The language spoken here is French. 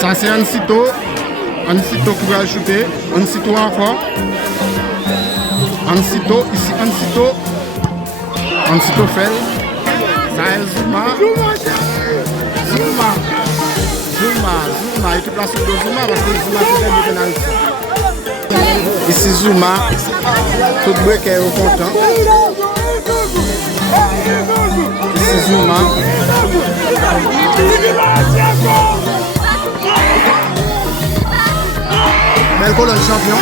Ça c'est un sitôt pour ajouter, un sitôt encore, un sitôt, ici un sitôt fait, ça est Zuma, et tu places le Zuma parce que Zuma c'est le penalty. Ici Zuma, tout le monde est content. Ici Zuma. Belle colonne champion.